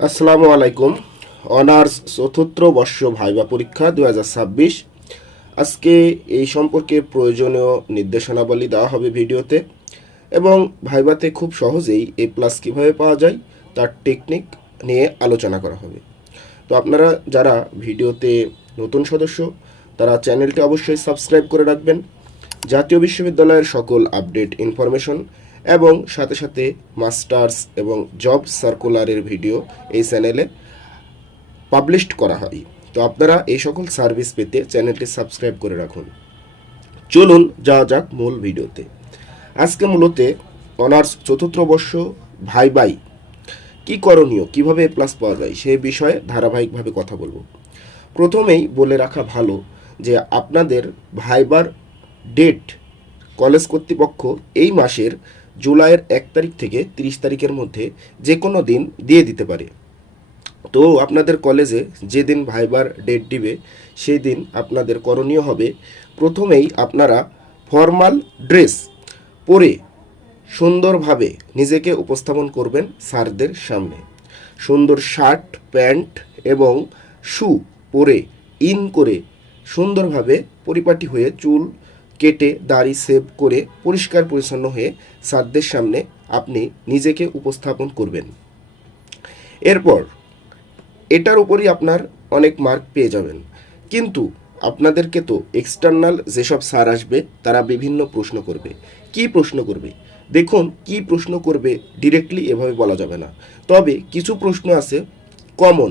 আসসালামু আলাইকুম। অনার্স চতুর্থ বর্ষ ভাইবা পরীক্ষা 2026। আজকে এই সম্পর্কে প্রয়োজনীয় নির্দেশনাবলী দেওয়া হবে ভিডিওতে, এবং ভাইবাতে খুব সহজেই A+ কীভাবে পাওয়া যায় তার টেকনিক নিয়ে আলোচনা করা হবে। তো আপনারা যারা ভিডিওতে নতুন সদস্য, তারা চ্যানেলটি অবশ্যই সাবস্ক্রাইব করে রাখবেন। জাতীয় বিশ্ববিদ্যালয়ের সকল আপডেট ইনফরমেশন এবং সাথে সাথে মাস্টার্স এবং জব সার্কুলারের ভিডিও এই চ্যানেলে পাবলিশড করা হয়। তো আপনারা এই সকল সার্ভিস পেতে চ্যানেলটি সাবস্ক্রাইব করে রাখুন। চলুন যাওয়া যাক মূল ভিডিওতে। আজকে মূলত অনার্স চতুর্থ বর্ষ ভাইবাই কী করণীয়, কীভাবে A+ পাওয়া যায় সেই বিষয়ে ধারাবাহিকভাবে কথা বলবো। প্রথমেই বলে রাখা ভালো যে আপনাদের ভাইবার ডেট কলেজ কর্তৃপক্ষ এই মাসের জুলাইয়ের 1 তারিখ থেকে 30 তারিখের মধ্যে যে কোনো দিন দিয়ে দিতে পারে। তো আপনাদের কলেজে যেদিন ভাইবার ডেট দিবে সেই দিন আপনাদের করণীয় হবে, প্রথমেই আপনারা ফর্মাল ড্রেস পরে সুন্দরভাবে নিজেকে উপস্থাপন করবেন স্যারদের সামনে। সুন্দর শার্ট, প্যান্ট এবং শু পরে ইন করে সুন্দরভাবে পরিপাটি হয়ে চুল কেটে দাড়ি সেভ করে পরিষ্কার পরিচ্ছন্ন হয়ে স্যারদের সামনে আপনি নিজেকে উপস্থাপন করবেন। এরপর এটার উপরই আপনার অনেক মার্ক পেয়ে যাবেন। কিন্তু আপনাদেরকে তো এক্সটার্নাল যেসব স্যার আসবে তারা বিভিন্ন প্রশ্ন করবে। কি প্রশ্ন করবে দেখুন, কি প্রশ্ন করবে ডিরেক্টলি এভাবে বলা যাবে না, তবে কিছু প্রশ্ন আছে কমন,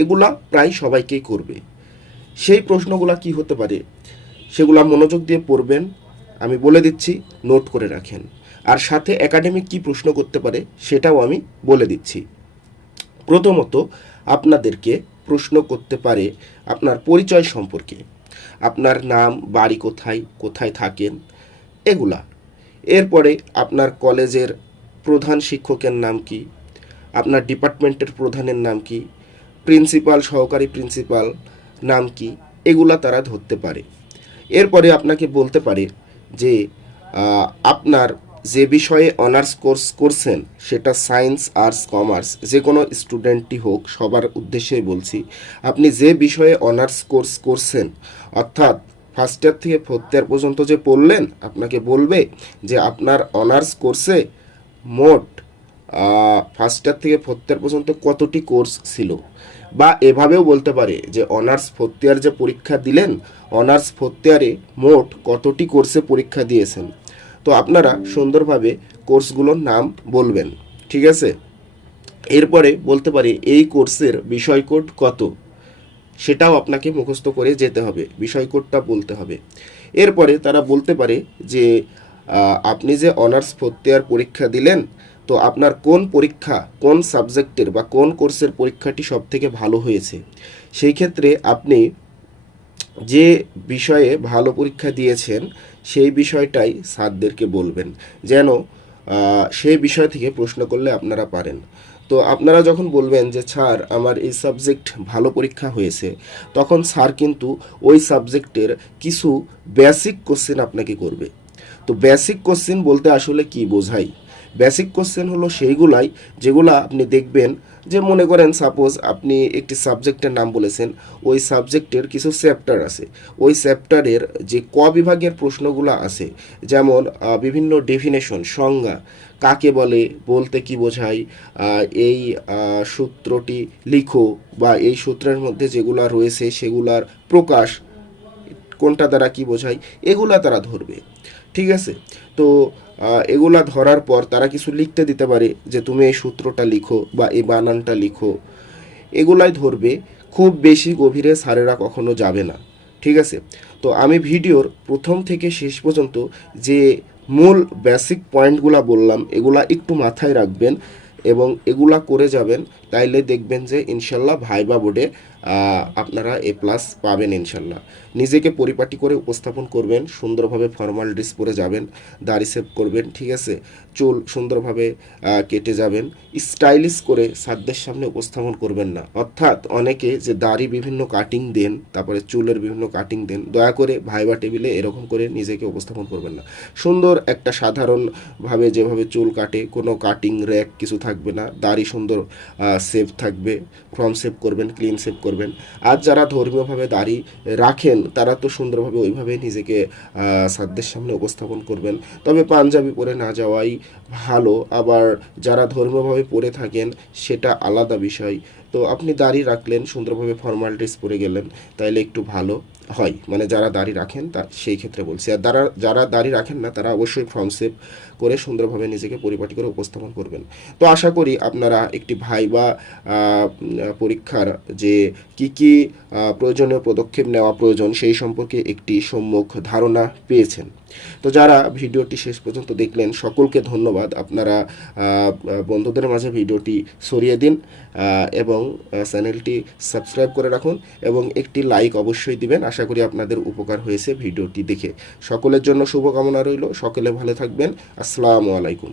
এগুলা প্রায় সবাইকেই করবে। সেই প্রশ্নগুলা কি হতে পারে সেগুলা মনোযোগ দিয়ে পড়বেন, আমি বলে দিচ্ছি, নোট করে রাখেন। আর সাথে একাডেমিক কি প্রশ্ন করতে পারে সেটাও আমি বলে দিচ্ছি। প্রথমত আপনাদেরকে প্রশ্ন করতে পারে আপনার পরিচয় সম্পর্কে, আপনার নাম, বাড়ি কোথায়, কোথায় থাকেন, এগুলা। এরপরে আপনার কলেজের প্রধান শিক্ষকের নাম কি, আপনার ডিপার্টমেন্টের প্রধানের নাম কি, প্রিন্সিপাল, সহকারী প্রিন্সিপাল নাম কি, এগুলা তারা ধরতে পারে। এরপরে আপনাকে বলতে পারে যে আপনার যে বিষয়ে অনার্স কোর্স করছেন সেটা সায়েন্স, আর্টস, কমার্স যে কোনো স্টুডেন্টই হোক, সবার উদ্দেশ্যে বলছি, আপনি যে বিষয়ে অনার্স কোর্স করছেন, অর্থাৎ ফার্স্ট ইয়ার থেকে ফোর্থ ইয়ার পর্যন্ত যে পড়লেন, আপনাকে বলবে যে আপনার অনার্স কোর্সে মোট ফার্স্ট ইয়ার থেকে ফোর্থ ইয়ার পর্যন্ত কতটি কোর্স ছিল। বা এভাবেও বলতে পারে যে অনার্স ফোর্থ ইয়ার যে পরীক্ষা দিলেন, অনার্স ফোর্থ ইয়ারে মোট কতটি কোর্সে পরীক্ষা দিয়েছেন। তো আপনারা সুন্দরভাবে কোর্সগুলোর নাম বলবেন, ঠিক আছে। এরপরে বলতে পারে এই কোর্সের বিষয় কোড কত, সেটাও আপনাকে মুখস্থ করে যেতে হবে, বিষয় কোডটা বলতে হবে। এরপরে তারা বলতে পারে যে আপনি যে অনার্স ফোর্থ ইয়ার পরীক্ষা দিলেন, তো আপনার কোন পরীক্ষা, কোন সাবজেক্টের বা কোন কোর্সের পরীক্ষাটি সবথেকে ভালো হয়েছে। সেই ক্ষেত্রে আপনি যে বিষয়ে ভালো পরীক্ষা দিয়েছেন সেই বিষয়টাই স্যারদেরকে বলবেন, যেন সেই বিষয় থেকে প্রশ্ন করলে আপনারা পারেন। তো আপনারা যখন বলবেন যে স্যার আমার এই সাবজেক্ট ভালো পরীক্ষা হয়েছে, তখন স্যার কিন্তু ওই সাবজেক্টের কিছু বেসিক কোশ্চেন আপনাকে করবে। তো বেসিক কোশ্চেন বলতে আসলে কি বোঝায়? বেসিক কোশ্চেন হলো সেইগুলাই যেগুলো আপনি দেখবেন যে, মনে করেন সাপোজ আপনি একটি সাবজেক্টের নাম বলেছেন, ওই সাবজেক্টের কিছু চ্যাপ্টার আছে, ওই চ্যাপ্টারের যে ক বিভাগের প্রশ্নগুলো আছে, যেমন বিভিন্ন ডেফিনেশন, সংজ্ঞা, কাকে বলে, বলতে কি বোঝায়, এই সূত্রটি লিখো, বা এই সূত্রের মধ্যে যেগুলো রয়েছে সেগুলার প্রকাশ কোনটা দ্বারা কি বোঝায়, এগুলা তারা ধরবে, ঠিক আছে। তো এগুলা ধরার পর তারা কিছু লিখতে দিতে পারে যে তুমি এই সূত্রটা লিখো বা এই বানানটা লিখো, এগুলাই ধরবে। খুব বেশি গভীরে স্যারেরা কখনো যাবে না, ঠিক আছে। তো আমি ভিডিওর প্রথম থেকে শেষ পর্যন্ত যে মূল বেসিক পয়েন্টগুলো বললাম এগুলা একটু মাথায় রাখবেন এবং এগুলা করে যাবেন, তাইলে দেখবেন যে ইনশাল্লাহ ভাইবা বোর্ডে আপনারা A+ পাবেন ইনশাল্লাহ। নিজেকে পরিপাটি করে উপস্থাপন করবেন, সুন্দরভাবে ফর্মাল ড্রেস পরে যাবেন, দাড়ি সেভ করবেন, ঠিক আছে, চুল সুন্দরভাবে কেটে যাবেন, স্টাইলিশ করে স্যারদের সামনে উপস্থাপন করবেন না। অর্থাৎ অনেকে যে দাড়ি বিভিন্ন কাটিং দেন, তারপরে চুলের বিভিন্ন কাটিং দেন, দয়া করে ভাইবা টেবিলে এরকম করে নিজেকে উপস্থাপন করবেন না। সুন্দর একটা সাধারণভাবে যেভাবে চুল কাটে, কোনো কাটিং র্যাক কিছু থাকবে না, দাড়ি সুন্দর সেভ থাকবে, ফর্ম সেভ করবেন, ক্লিন সেভ করবেন। আর যারা ধর্মীয়ভাবে দাড়ি রাখেন তারা তো সুন্দরভাবে ওইভাবে নিজেকে সাধ্যের সামনে উপস্থাপন করবেন। তবে পাঞ্জাবি পরে না যাওয়াই ভালো। আবার যারা ধর্মীয়ভাবে পরে থাকেন সেটা আলাদা বিষয়। তো আপনি দাড়ি রাখলেন, সুন্দরভাবে ফর্মাল ড্রেস পরে গেলেন, তাইলে একটু ভালো হয়। মানে যারা দাড়ি রাখেন তা সেই ক্ষেত্রে বলছি। আর যারা দাড়ি রাখেন না তারা অবশ্যই ফর্ম সেভ করে সুন্দরভাবে নিজেকে পরিপাটি করে উপস্থাপন করবেন। তো আশা করি আপনারা একটি ভাইবা পরীক্ষার যে কি প্রয়োজনীয় পদক্ষেপ নেওয়া প্রয়োজন সেই সম্পর্কে একটি সম্যক ধারণা পেয়েছেন। তো যারা ভিডিওটি শেষ পর্যন্ত দেখলেন সকলকে ধন্যবাদ। আপনারা বন্ধুদের মাঝে ভিডিওটি ছড়িয়ে দিন এবং চ্যানেলটি সাবস্ক্রাইব করে রাখুন এবং একটি লাইক অবশ্যই দিবেন। আশা করি আপনাদের উপকার হয়েছে ভিডিওটি দেখে। সকলের জন্য শুভকামনা রইল। সকলে ভালো থাকবেন। আসসালামু আলাইকুম।